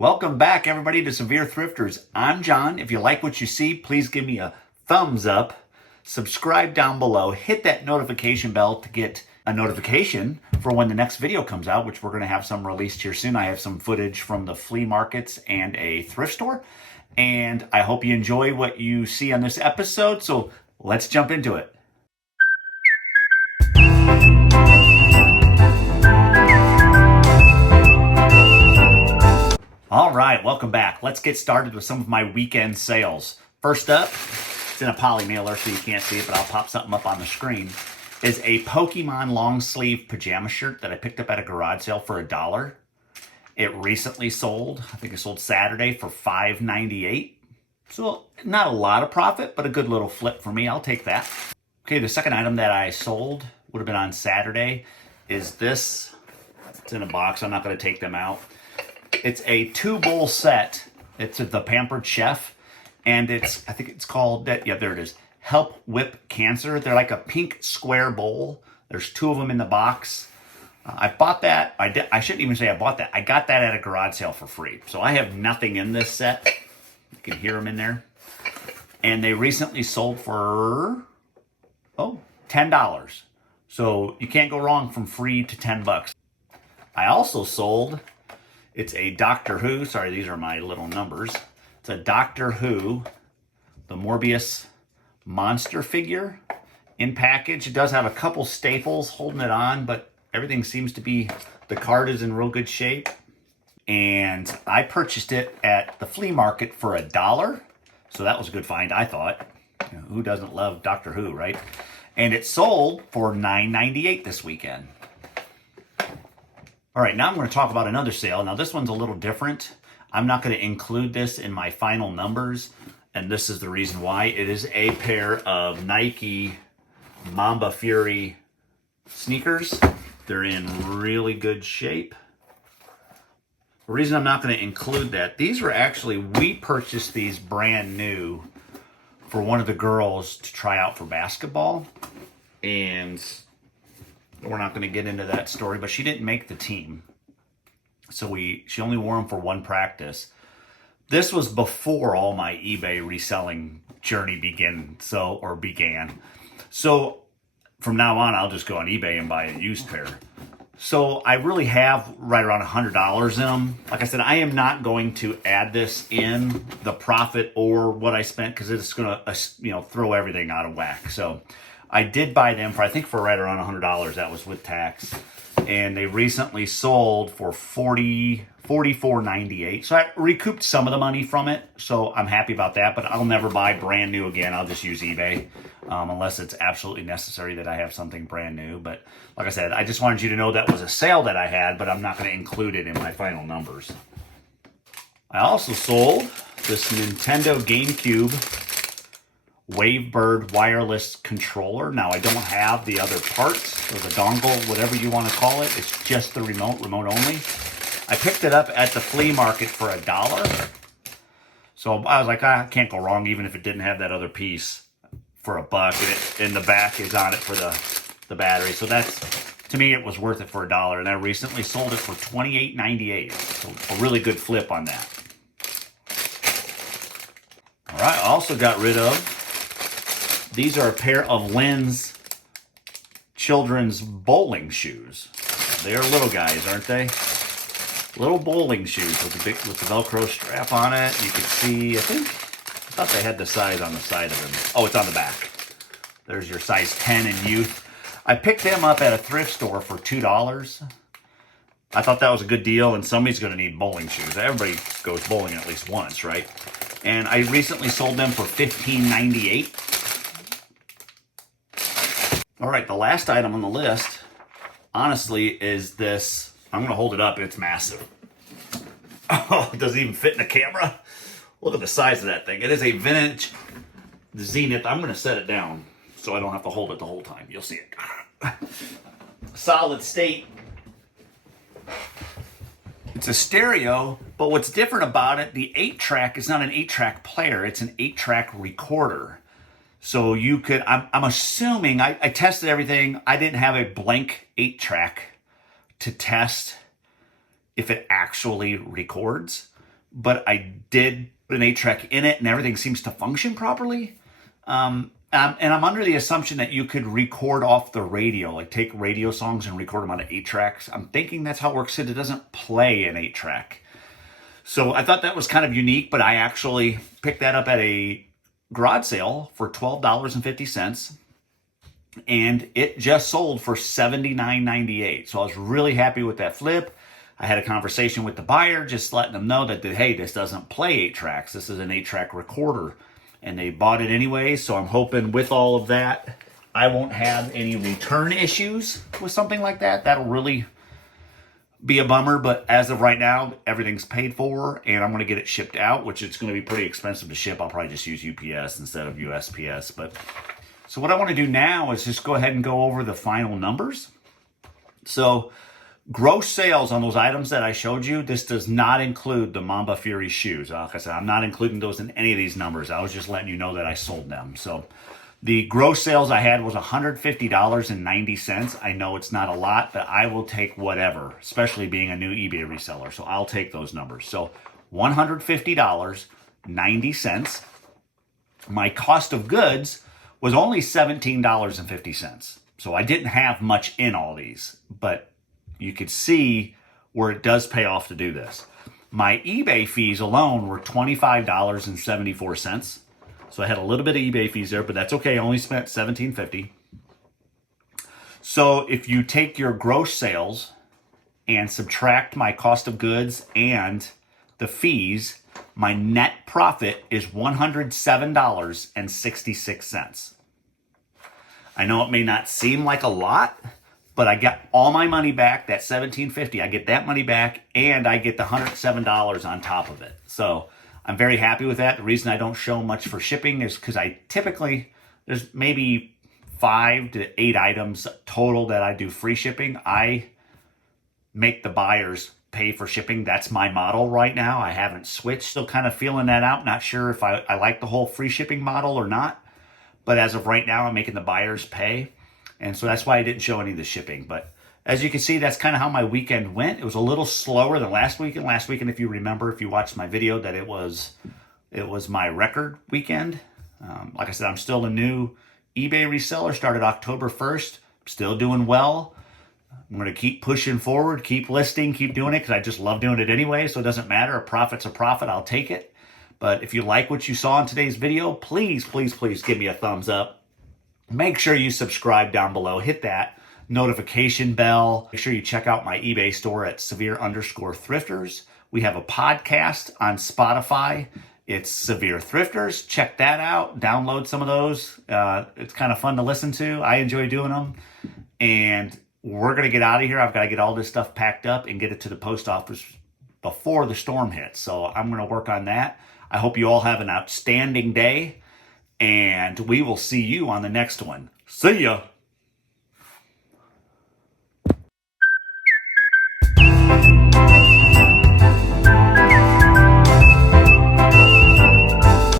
Welcome back, everybody, to Sevier Thrifters. I'm John. If you like what you see, please give me a thumbs up. Subscribe down below. Hit that notification bell to get a notification for when the next video comes out, which we're going to have some released here soon. I have some footage from the flea markets and a thrift store. And I hope you enjoy what you see on this episode. So let's jump into it. All right, welcome back. Let's get started with some of my weekend sales. First up, it's in a poly mailer, so you can't see it, but I'll pop something up on the screen, is a Pokemon long sleeve pajama shirt that I picked up at a garage sale for $1. It recently sold, I think it sold Saturday for $5.98. So not a lot of profit, but a good little flip for me. I'll take that. Okay, the second item that I sold would have been on Saturday is this. It's in a box. I'm not going to take them out. It's a 2-bowl set. It's the Pampered Chef, and I think it's called, yeah, there it is, Help Whip Cancer. They're like a pink square bowl. There's 2 of them in the box. I bought that. I shouldn't even say I bought that. I got that at a garage sale for free. So I have nothing in this set. You can hear them in there. And they recently sold for, $10. So you can't go wrong from free to $10. I also sold, it's a Doctor Who, sorry, these are my little numbers. It's a Doctor Who, the Morbius monster figure in package. It does have a couple staples holding it on, but everything seems to be, the card is in real good shape. And I purchased it at the flea market for $1. So that was a good find, I thought. You know, who doesn't love Doctor Who, right? And it sold for $9.98 this weekend. All right, now I'm going to talk about another sale. Now this one's a little different. I'm not going to include this in my final numbers, and this is the reason why. It is a pair of Nike Mamba Fury sneakers. They're in really good shape. The reason I'm not going to include that, these were actually, we purchased these brand new for one of the girls to try out for basketball, and we're not going to get into that story, but she didn't make the team. So she only wore them for one practice. This was before all my eBay reselling journey began. So from now on, I'll just go on eBay and buy a used pair. So I really have right around $100 in them. Like I said, I am not going to add this in the profit or what I spent, because it's going to throw everything out of whack. So I did buy them for, I think, for right around $100. That was with tax. And they recently sold for $44.98. So I recouped some of the money from it. So I'm happy about that. But I'll never buy brand new again. I'll just use eBay unless it's absolutely necessary that I have something brand new. But like I said, I just wanted you to know that was a sale that I had, but I'm not going to include it in my final numbers. I also sold this Nintendo GameCube Wavebird wireless controller. Now I don't have the other parts, or the dongle, whatever you want to call it. It's just the remote only. I picked it up at the flea market for $1. So I was like, I can't go wrong, even if it didn't have that other piece, for $1. And the back is on it for the battery. So that's, to me, it was worth it for $1. And I recently sold it for $28.98. So a really good flip on that. All right, I also got rid of, these are a pair of Lynn's children's bowling shoes. They're little guys, aren't they? Little bowling shoes with the Velcro strap on it. You can see, I thought they had the size on the side of them. Oh, it's on the back. There's your size 10 in youth. I picked them up at a thrift store for $2. I thought that was a good deal, and somebody's going to need bowling shoes. Everybody goes bowling at least once, right? And I recently sold them for $15.98. All right, the last item on the list, honestly, is this. I'm going to hold it up. It's massive. Oh, it doesn't even fit in the camera. Look at the size of that thing. It is a vintage Zenith. I'm going to set it down so I don't have to hold it the whole time. You'll see it. Solid state. It's a stereo, but what's different about it, the 8-track is not an 8-track player. It's an 8-track recorder. So you could, I'm assuming, I tested everything. I didn't have a blank 8-track to test if it actually records. but I did put an 8-track in it, and everything seems to function properly. And I'm under the assumption that you could record off the radio, like take radio songs and record them on 8-tracks. I'm thinking that's how it works, because it doesn't play an 8-track. So I thought that was kind of unique, but I actually picked that up at a garage sale for $12.50. And it just sold for $79.98. So I was really happy with that flip. I had a conversation with the buyer, just letting them know that, hey, this doesn't play 8-tracks. This is an 8-track recorder. And they bought it anyway. So I'm hoping with all of that, I won't have any return issues with something like that. That'll really be a bummer. But as of right now, everything's paid for, and I'm going to get it shipped out, which it's going to be pretty expensive to ship. I'll probably just use UPS instead of USPS. But so what I want to do now is just go ahead and go over the final numbers. So gross sales on those items that I showed you, this does not include the Mamba Fury shoes. Like I said, I'm not including those in any of these numbers. I was just letting you know that I sold them. So the gross sales I had was $150.90. I know it's not a lot, but I will take whatever, especially being a new eBay reseller. So I'll take those numbers. So $150.90. My cost of goods was only $17.50. So I didn't have much in all these, but you could see where it does pay off to do this. My eBay fees alone were $25.74. So I had a little bit of eBay fees there, but that's okay. I only spent $17.50. So if you take your gross sales and subtract my cost of goods and the fees, my net profit is $107.66. I know it may not seem like a lot, but I got all my money back, that $17.50. I get that money back, and I get the $107 on top of it. So I'm very happy with that. The reason I don't show much for shipping is because I typically, there's maybe 5 to 8 items total that I do free shipping. I make the buyers pay for shipping. That's my model right now. I haven't switched. Still kind of feeling that out. Not sure if I like the whole free shipping model or not. But as of right now, I'm making the buyers pay. And so that's why I didn't show any of the shipping. But as you can see, that's kind of how my weekend went. It was a little slower than last weekend. Last weekend, if you remember, if you watched my video, that it was my record weekend. Like I said, I'm still a new eBay reseller. Started October 1st. Still doing well. I'm going to keep pushing forward, keep listing, keep doing it, because I just love doing it anyway. So it doesn't matter. A profit's a profit. I'll take it. But if you like what you saw in today's video, please, please, please give me a thumbs up. Make sure you subscribe down below. Hit that notification bell. Make sure you check out my eBay store at Sevier_Thrifters. We have a podcast on Spotify. It's Sevier Thrifters. Check that out. Download some of those. It's kind of fun to listen to. I enjoy doing them. And we're going to get out of here. I've got to get all this stuff packed up and get it to the post office before the storm hits. So I'm going to work on that. I hope you all have an outstanding day, and we will see you on the next one. See ya!